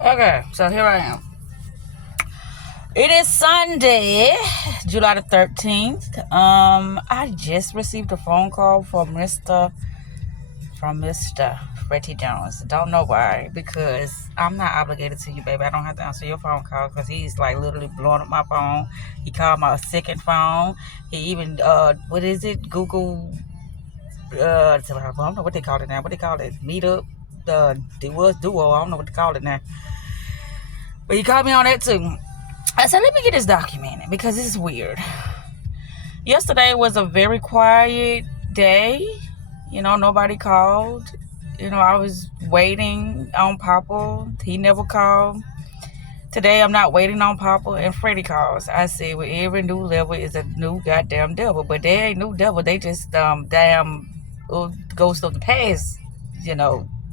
Okay, so here I am. It is Sunday, July the 13th. I just received a phone call from Mr. Freddie Jones. Don't know why, because I'm not obligated to you, baby. I don't have to answer your phone call because he's like literally blowing up my phone. He called my second phone. He even what is it? Google I don't know what they call it now. What they call it? Meetup. It was Duo. I don't know what they call it now. But he called me on that too. I said, let me get this documented because this is weird. Yesterday was a very quiet day. Nobody called. I was waiting on Papa. He never called. Today, I'm not waiting on Papa, and Freddie calls. I said, with every new level is a new goddamn devil. But they ain't new devil. They just damn ghost of the past,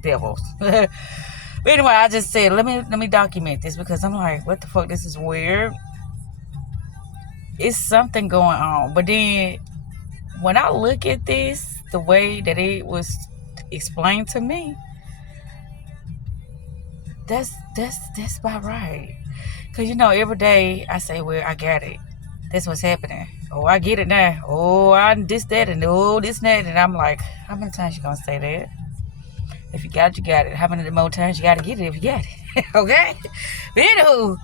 devils. But anyway, I just said, let me document this because I'm like, what the fuck? This is weird. It's something going on. But then when I look at this, the way that it was explained to me, that's about right. Cause every day I say, well, I got it. That's what's happening. Oh, I get it now. Oh, I this, that, and oh, this, that. And I'm like, how many times you gonna say that? If you got it, you got it. How many more times you gotta get it if you got it? Okay? But anywho,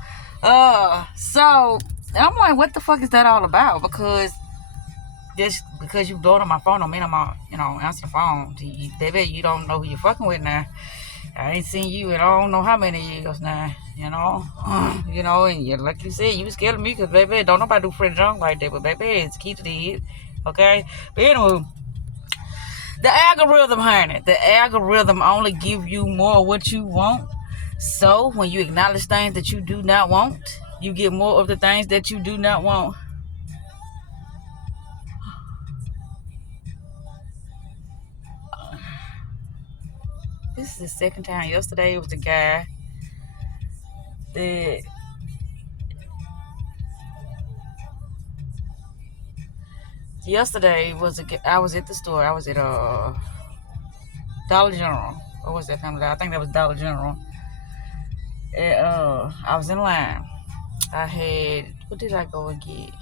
so I'm like, what the fuck is that all about? Because just because you blowing up my phone don't mean I'm on, answer the phone. Baby, you don't know who you're fucking with now. I ain't seen you in I don't know how many years now, and like you said, you was scared of me because, baby, don't nobody do Freddie Jones like that, but, baby, it's key to the head, okay? But anyway, the algorithm, honey, the algorithm only give you more of what you want. So when you acknowledge things that you do not want, you get more of the things that you do not want. This is the second time. Yesterday it was a guy that I was at the store. I was at Dollar General. What was that family? I think that was Dollar General. And I was in line. I had, what did I go and get?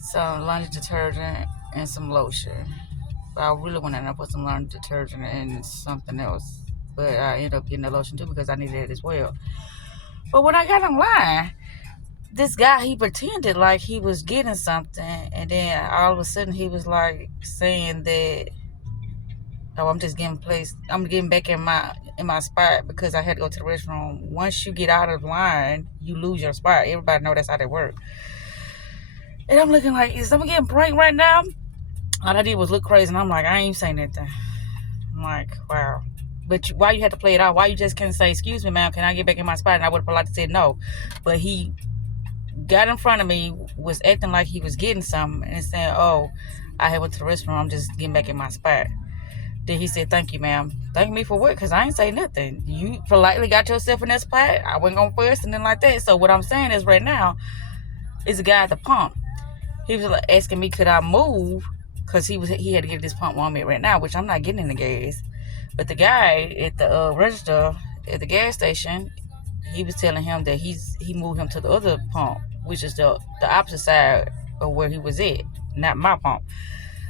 Some laundry detergent and some lotion. But I really went in and put some laundry detergent and something else. But I ended up getting the lotion too because I needed it as well. But when I got in line, this guy, he pretended like he was getting something, and then all of a sudden he was like saying that, oh, I'm getting back in my spot because I had to go to the restroom. Once you get out of line, you lose your spot. Everybody know that's how they work. And I'm looking like, is someone getting pranked right now? All I did was look crazy, and I'm like, I ain't even saying anything. I'm like, wow. But why you had to play it out? Why you just couldn't say, excuse me, ma'am, can I get back in my spot? And I would have politely said no. But he got in front of me, was acting like he was getting something, and saying, oh, I had went to the restroom, I'm just getting back in my spot. Then he said, thank you, ma'am. Thank me for what? Because I ain't say nothing. You politely got yourself in that spot. I wasn't going first and then like that. So what I'm saying is right now is a guy at the pump. He was like asking me, could I move? Because he had to get this pump on me right now, which I'm not getting in the gas. But the guy at the register at the gas station, he was telling him that he moved him to the other pump, which is the opposite side of where he was at, not my pump.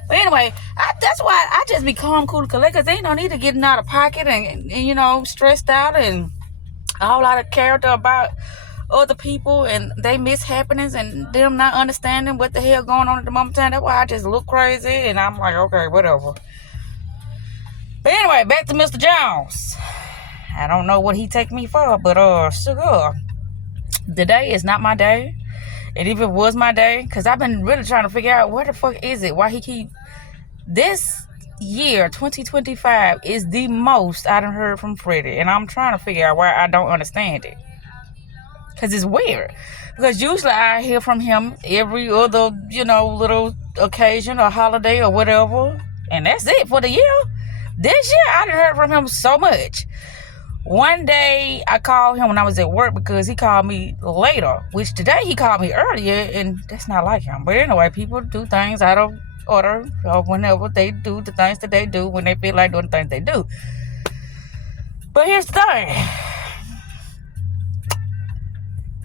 But anyway, that's why I just be calm, cool, and collect, because ain't no need to getting out of pocket and stressed out and a whole lot of character about other people and they mishappenings and them not understanding what the hell going on at the moment in time. That's why I just look crazy and I'm like, okay, whatever. But anyway, back to Mr. Jones. I don't know what he take me for, but sugar. The day is not my day. And if it was my day, because I've been really trying to figure out where the fuck is it? Why he keep... This year, 2025, is the most I done heard from Freddie. And I'm trying to figure out why I don't understand it. Because it's weird. Because usually I hear from him every other, little occasion or holiday or whatever. And that's it for the year. This year, I done heard from him so much. One day, I called him when I was at work because he called me later, which today he called me earlier, and that's not like him. But anyway, people do things out of order or whenever they do the things that they do when they feel like doing the things they do. But here's the thing.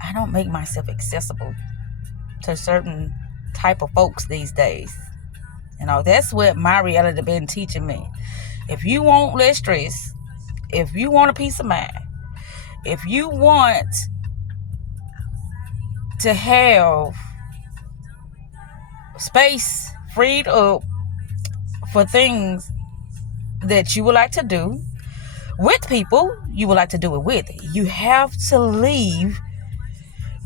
I don't make myself accessible to certain type of folks these days. That's what my reality been teaching me. If you want less stress, if you want a peace of mind, if you want to have space freed up for things that you would like to do with people you would like to do it with, you have to leave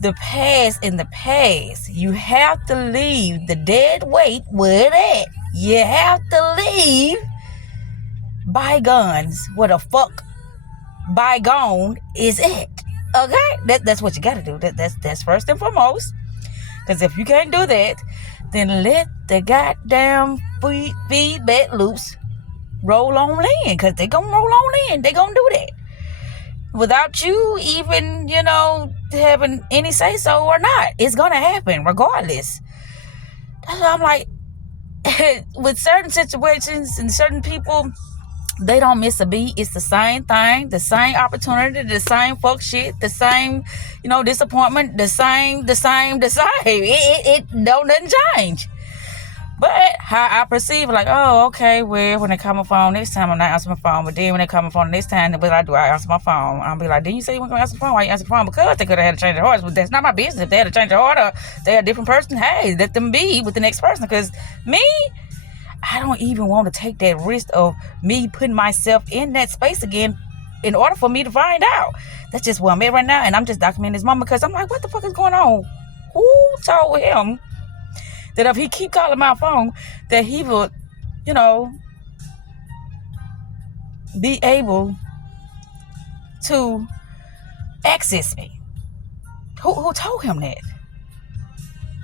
the past in the past. You have to leave the dead weight where it at. You have to leave bygones where the fuck bygone is at. Okay? That's what you gotta do. That's first and foremost. Because if you can't do that, then let the goddamn feedback loops roll on in. Because they gonna roll on in. They gonna do that. Without you even, having any say so or not. It's gonna happen regardless. That's why I'm like, with certain situations and certain people, they don't miss a beat. It's the same thing, the same opportunity, the same fuck shit, the same, disappointment, the same. It don't nothing change. But how I perceive, like, oh, okay, well, when they come on phone this time, I'm not answering my phone. But then when they come on phone this time, what I do, I answer my phone. I'll be like, didn't you say you weren't going to answer the phone? Why you answer the phone? Because they could have had to change their hearts. But that's not my business. If they had to change their heart or they're a different person, hey, let them be with the next person. Because me, I don't even want to take that risk of me putting myself in that space again in order for me to find out. That's just where I'm at right now. And I'm just documenting this moment because I'm like, what the fuck is going on? Who told him that if he keep calling my phone, that he would, be able to access me? Who told him that?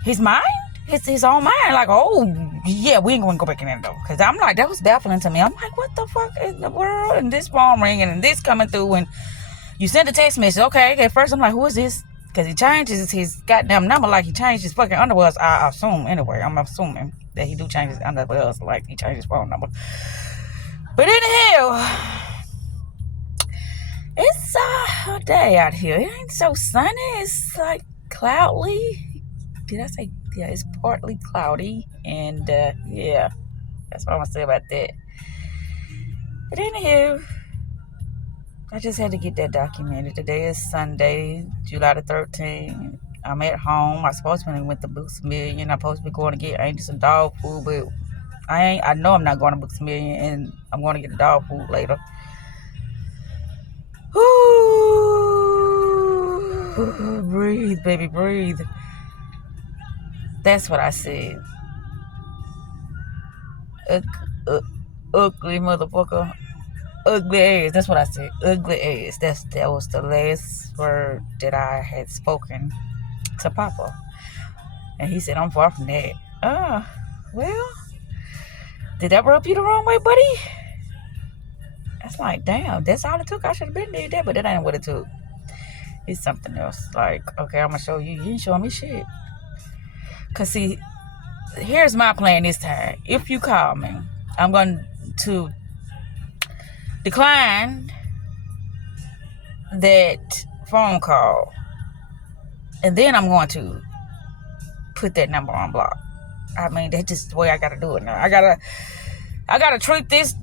His mind? His own mind. Like, oh, yeah, we ain't going to go back in there, though. Because I'm like, that was baffling to me. I'm like, what the fuck in the world? And this phone ringing and this coming through. And you sent a text message. Okay, at first I'm like, who is this? Because he changes his goddamn number like he changed his fucking underwears. I assume, anyway. I'm assuming that he do change his underwears like he changed his phone number. But anyhow, it's a day out here. It ain't so sunny. It's like cloudy. Did I say? Yeah, it's partly cloudy. And yeah, that's what I'm going to say about that. But anyhow, I just had to get that documented. Today is Sunday, July the 13th. I'm at home. I supposed to be went to Books A Million. I'm supposed to be going to get Angel some dog food, but I know I'm not going to Books A Million, and I'm going to get the dog food later. Ooh, breathe, baby, breathe. That's what I said. Ugly motherfucker. Ugly ass. That's what I said. Ugly ass. That was the last word that I had spoken to Papa. And he said, I'm far from that. Well, did that rub you the wrong way, buddy? That's like, damn, that's all it took. I should have been did that, but that ain't what it took. It's something else. Like, okay, I'm going to show you. You ain't showing me shit. Because, see, here's my plan this time. If you call me, I'm going to decline that phone call. And then I'm going to put that number on block. I mean, that's just the way I got to do it now. I gotta treat this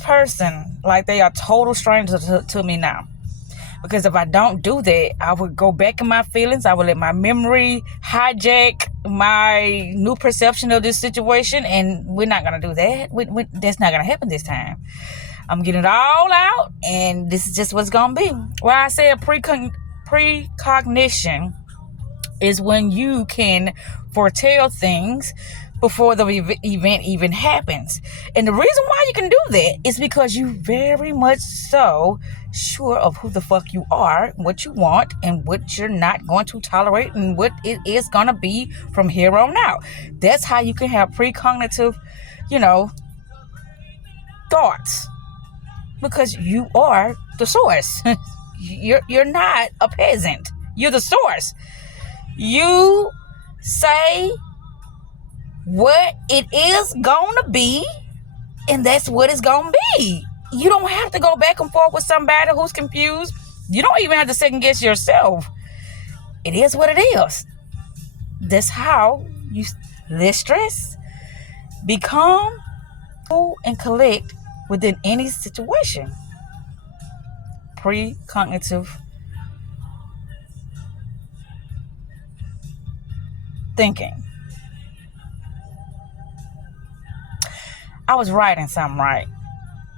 person like they are total strangers to me now. Because if I don't do that, I would go back in my feelings. I would let my memory hijack my new perception of this situation. And we're not going to do that. That's not going to happen this time. I'm getting it all out. And this is just what's going to be. Well, I say a precognition is when you can foretell things before the event even happens. And the reason why you can do that is because you very much so sure of who the fuck you are, what you want, and what you're not going to tolerate, and what it is going to be from here on out. That's how you can have precognitive, thoughts. Because you are the source. You're not a peasant. You're the source. You say what it is gonna be, and that's what it's gonna be. You don't have to go back and forth with somebody who's confused. You don't even have to second guess yourself. it is what it is. That's how you less stress, be calm, cool, and collect within any situation. Precognitive thinking. I was writing something, right?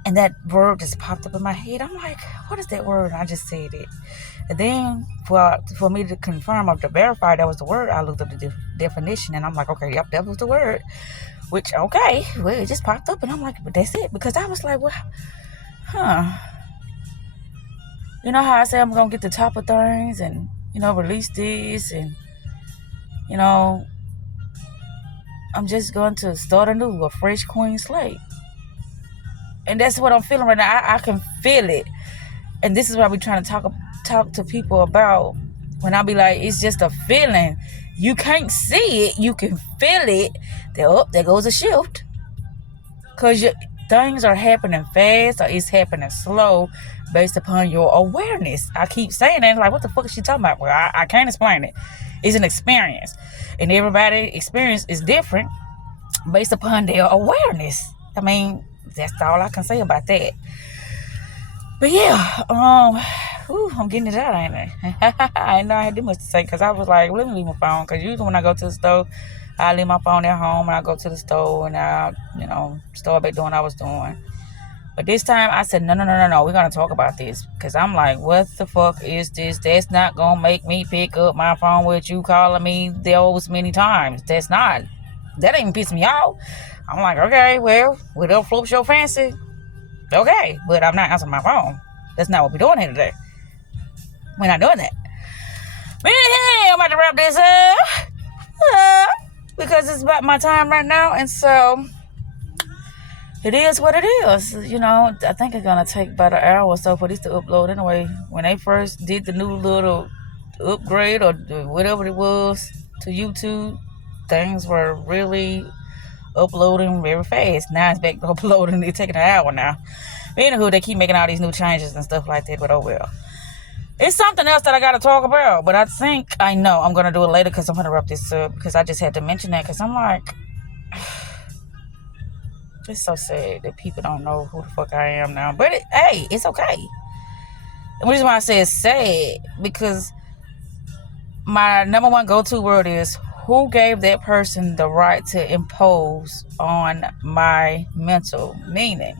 And that word just popped up in my head. I'm like, what is that word? And I just said it. And then for me to confirm or to verify that was the word, I looked up the definition, and I'm like, okay, yep, that was the word. Which, okay, well, it just popped up, and I'm like, but that's it. Because I was like, well, you know how I say I'm going to get the top of things and, release this, and, I'm just going to start a fresh clean slate. And that's what I'm feeling right now. I can feel it. And this is what I be trying to talk to people about. When I be like, it's just a feeling. You can't see it. You can feel it. There goes a shift. Because things are happening fast or it's happening slow based upon your awareness. I keep saying that. Like, what the fuck is she talking about? Well, I can't explain it. It's an experience. And everybody's experience is different based upon their awareness. I mean, that's all I can say about that. But yeah, I'm getting it out, ain't I? I didn't know I had too much to say because I was like, let me leave my phone. Because usually when I go to the store, I leave my phone at home and I go to the store and I, start back doing what I was doing. But this time I said, no, we're going to talk about this. Because I'm like, what the fuck is this? That's not going to make me pick up my phone with you calling me those many times. That ain't piss me off. I'm like, okay, well, whatever floats your fancy. Okay, but I'm not answering my phone. That's not what we're doing here today. We're not doing that. But yeah, I'm about to wrap this up. Because it's about my time right now. And so, it is what it is. I think it's going to take about an hour or so for this to upload. Anyway, when they first did the new little upgrade or whatever it was to YouTube, things were really uploading very fast. Now it's back to uploading. It's taking an hour now. But anywho, they keep making all these new changes and stuff like that. But oh well. It's something else that I got to talk about. But I think I know I'm going to do it later because I'm going to wrap this up. Because I just had to mention that. Because I'm like, it's so sad that people don't know who the fuck I am now. But hey, it's okay. The reason why I say it's sad, because my number one go-to word is, who gave that person the right to impose on my mental? Meaning,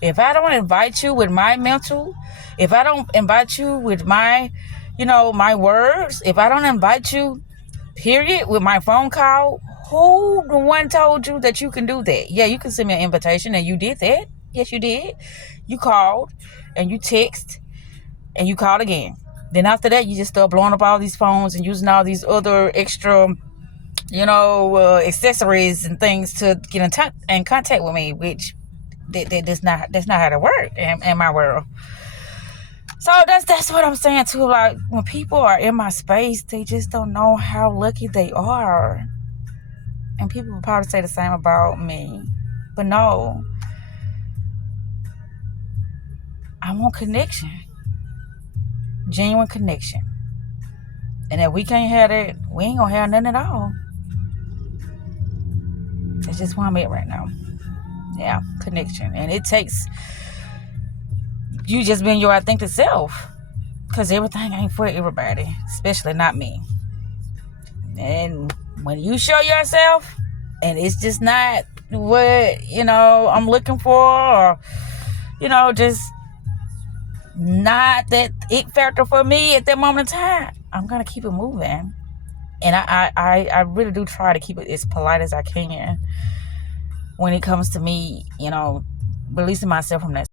if I don't invite you with my mental, if I don't invite you with my, my words, if I don't invite you, period, with my phone call, who the one told you that you can do that? Yeah, you can send me an invitation, and you did that. Yes, you did. You called, and you text, and you called again. Then after that, you just start blowing up all these phones and using all these other extra, accessories and things to get in contact with me, which that's not how it works in my world. So that's what I'm saying too. Like, when people are in my space, they just don't know how lucky they are. And people will probably say the same about me. But no. I want connection. Genuine connection. And if we can't have that, we ain't gonna have nothing at all. That's just where I'm at right now. Yeah, connection. And it takes you just being your authentic self. Because everything ain't for everybody. Especially not me. And when you show yourself, and it's just not what, I'm looking for, or, just not that it factor for me at that moment in time, I'm going to keep it moving. And I really do try to keep it as polite as I can when it comes to me, releasing myself from that